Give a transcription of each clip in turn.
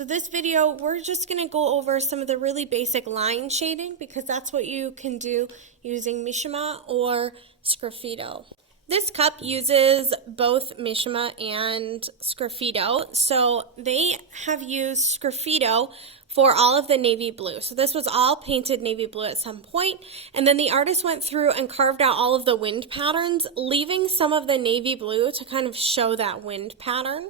So this video, we're just going to go over some of the really basic line shading because that's what you can do using Mishima or Sgraffito. This cup uses both Mishima and Sgraffito, so they have used Sgraffito for all of the navy blue. So this was all painted navy blue at some point, and then the artist went through and carved out all of the wind patterns, leaving some of the navy blue to kind of show that wind pattern.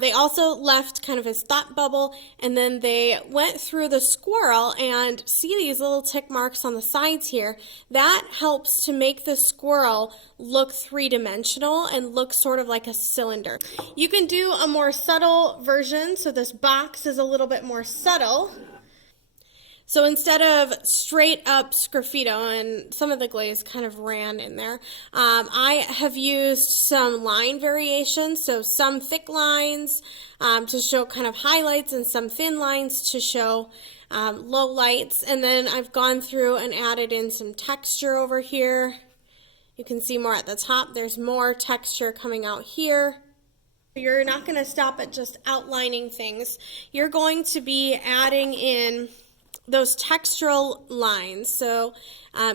They also left kind of his thought bubble, and then they went through the squirrel and see these little tick marks on the sides here. That helps to make the squirrel look three-dimensional and look sort of like a cylinder. You can do a more subtle version, so this box is a little bit more subtle. So instead of straight up Sgraffito, and some of the glaze kind of ran in there, I have used some line variations, so some thick lines to show kind of highlights and some thin lines to show low lights. And then I've gone through and added in some texture over here. You can see more at the top. There's more texture coming out here. You're not going to stop at just outlining things. You're going to be adding in those textural lines. So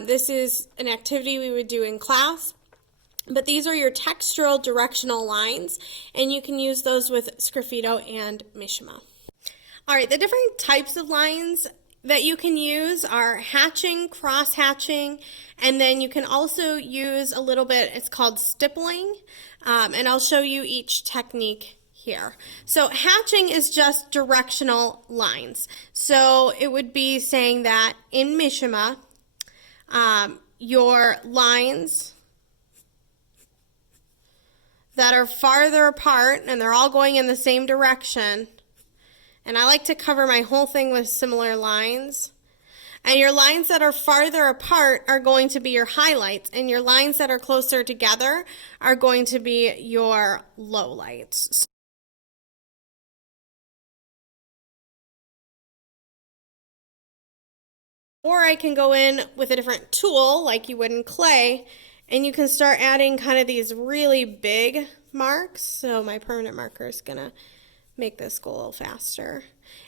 this is an activity we would do in class, but these are your textural directional lines, and you can use those with Sgraffito and Mishima. All right, the different types of lines that you can use are hatching, cross hatching, and then you can also use a little bit, it's called stippling, and I'll show you each technique here. So hatching is just directional lines. So it would be saying that in Mishima, your lines that are farther apart, and they're all going in the same direction, and I like to cover my whole thing with similar lines, and your lines that are farther apart are going to be your highlights, and your lines that are closer together are going to be your lowlights. Or I can go in with a different tool like you would in clay, and you can start adding kind of these really big marks. So my permanent marker is going to make this go a little faster.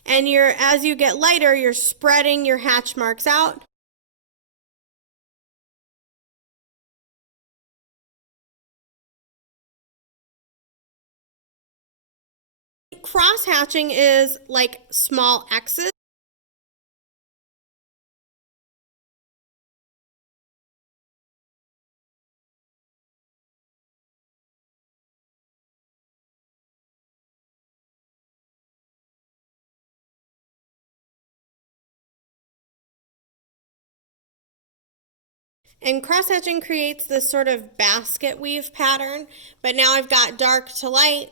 And as you get lighter, you're spreading your hatch marks out. Cross hatching is like small X's. And cross-hatching creates this sort of basket weave pattern, but now I've got dark to light,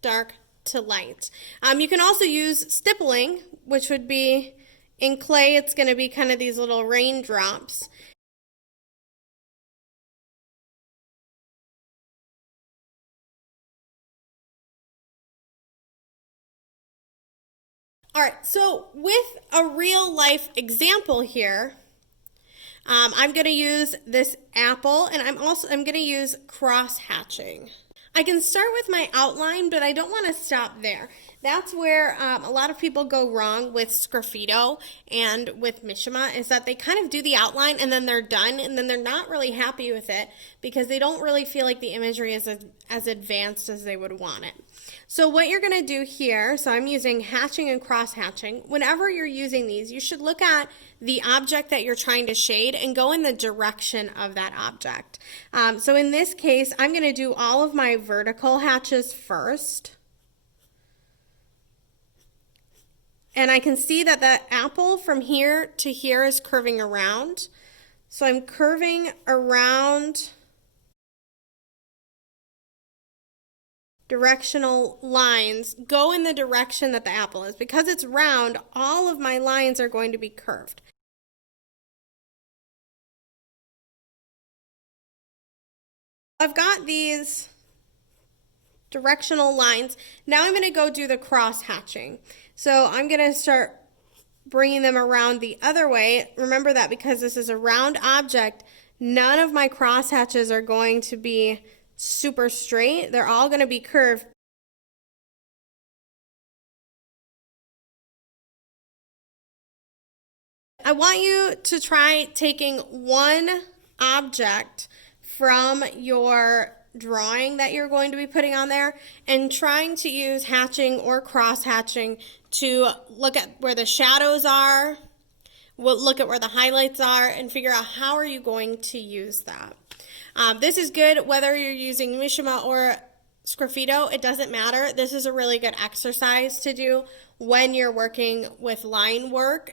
dark to light. You can also use stippling, which would be, in clay, it's going to be kind of these little raindrops. All right, so with a real life example here, I'm going to use this apple, and I'm going to use cross hatching. I can start with my outline, but I don't want to stop there. That's where a lot of people go wrong with Sgraffito and with Mishima, is that they kind of do the outline and then they're done, and then they're not really happy with it because they don't really feel like the imagery is as advanced as they would want it. So what you're going to do here, so I'm using hatching and cross hatching. Whenever you're using these, you should look at the object that you're trying to shade and go in the direction of that object. So in this case, I'm going to do all of my vertical hatches first. And I can see that the apple from here to here is curving around. So I'm curving around directional lines. Go in the direction that the apple is. Because it's round, all of my lines are going to be curved. I've got these directional lines. Now I'm going to go do the cross hatching. So I'm going to start bringing them around the other way. Remember that because this is a round object, none of my cross hatches are going to be super straight. They're all going to be curved. I want you to try taking one object from your drawing that you're going to be putting on there and trying to use hatching or cross hatching to look at where the shadows are, look at where the highlights are, and figure out how are you going to use that. This is good whether you're using Mishima or Sgraffito, it doesn't matter. This is a really good exercise to do when you're working with line work